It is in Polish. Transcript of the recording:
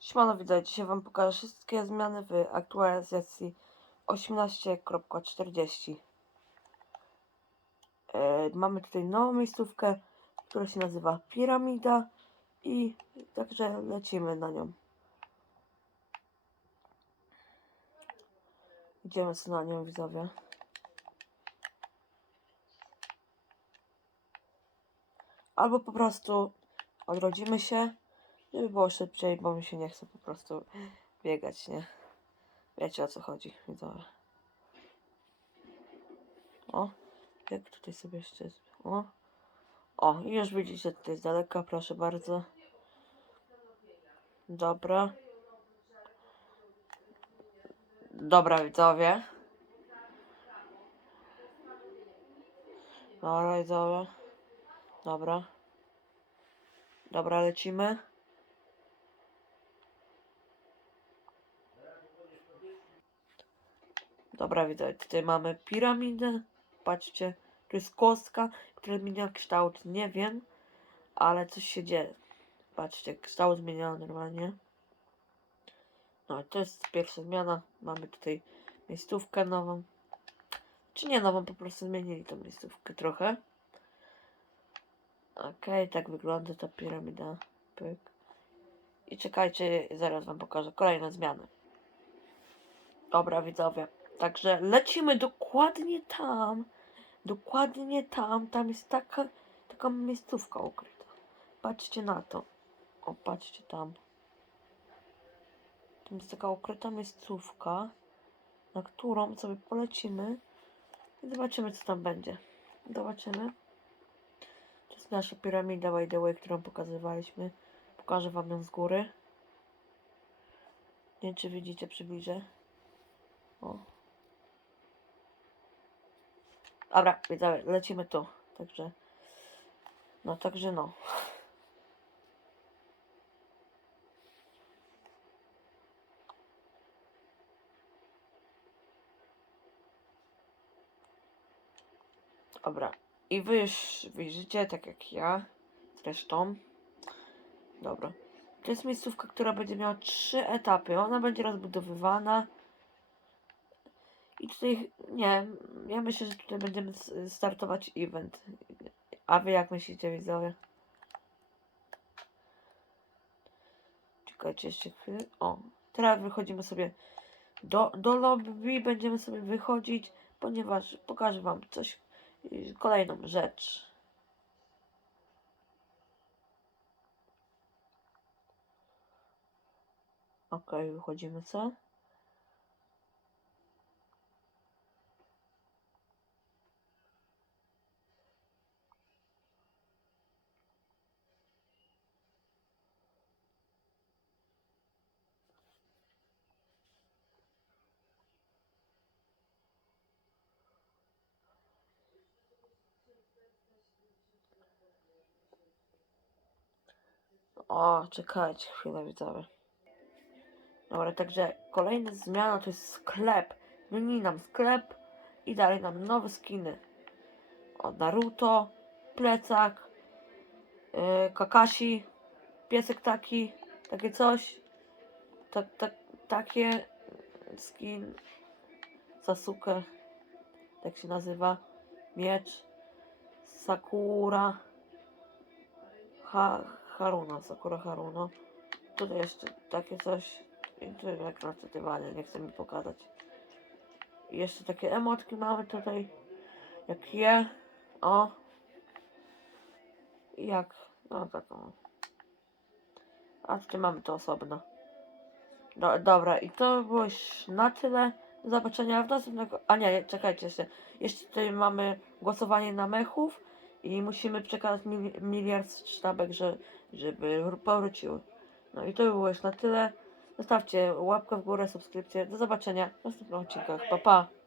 Siemano widać, dzisiaj wam pokażę wszystkie zmiany w aktualizacji 18.40 e, Mamy tutaj nową miejscówkę, która się nazywa Piramida i także lecimy na nią. Idziemy sobie na nią widzowie. Albo po prostu odrodzimy się żeby było szybciej, bo mi się nie chce po prostu biegać, nie? Wiecie o co chodzi, widzowie. O, jak tutaj sobie jeszcze. O, o, już widzicie tutaj z daleka, proszę bardzo. Dobra. Dobra, widzowie. Dobra, widzowie. Dobra. Dobra, lecimy. Dobra, widać, tutaj mamy piramidę. Patrzcie, tu jest kostka, która zmienia kształt, nie wiem, ale coś się dzieje. Patrzcie, kształt zmienia normalnie. No, to jest pierwsza zmiana. Mamy tutaj miejscówkę nową. Czy nie nową, po prostu zmienili tą miejscówkę trochę. Okej, tak wygląda ta piramida. Pyk. I czekajcie, zaraz wam pokażę kolejne zmiany. Dobra, widzowie. Także lecimy dokładnie tam. Dokładnie tam. Tam jest taka, taka miejscówka ukryta. Patrzcie na to. O, patrzcie tam. Tam jest taka ukryta miejscówka, na którą sobie polecimy i zobaczymy, co tam będzie. Zobaczymy. To jest nasza piramida, by the way, którą pokazywaliśmy. Pokażę wam ją z góry. Nie wiem, czy widzicie, przybliżę. O. Dobra, widzowie, lecimy tu. Także. No, także no. Dobra. I wy już widzicie, tak jak ja. Zresztą. Dobra. To jest miejscówka, która będzie miała trzy etapy. Ona będzie rozbudowywana. I tutaj, nie, ja myślę, że tutaj będziemy startować event. A wy jak myślicie, widzowie? Czekajcie jeszcze chwilę. O, teraz wychodzimy sobie do, do lobby, będziemy sobie wychodzić, ponieważ pokażę wam coś, y, kolejną rzecz. Okej, wychodzimy co? O, czekajcie chwilę, widzowie. Dobra, także kolejna zmiana to jest sklep. Zmienili nam sklep i dali nam nowe skiny. O, Naruto, plecak, yy, Kakashi, piesek taki, takie coś. Tak, tak, takie skin, Sasuke, tak się nazywa, miecz, Sakura, ha, Haruna, Sakura Haruna. Tutaj jeszcze takie coś. I tu jak naczytywanie, nie chcę mi pokazać. I jeszcze takie emotki mamy tutaj. Jak je. O. I jak. No taką. A tutaj mamy to osobno. Do, dobra, i to było już na tyle. Zobaczenia w następnego. A nie, czekajcie jeszcze. Jeszcze tutaj mamy głosowanie na mechów. I musimy przekazać mil, miliard sztabek, że, żeby powróciły. No i to by było już na tyle. Zostawcie łapkę w górę, subskrypcję. Do zobaczenia w następnych odcinkach. Pa, pa.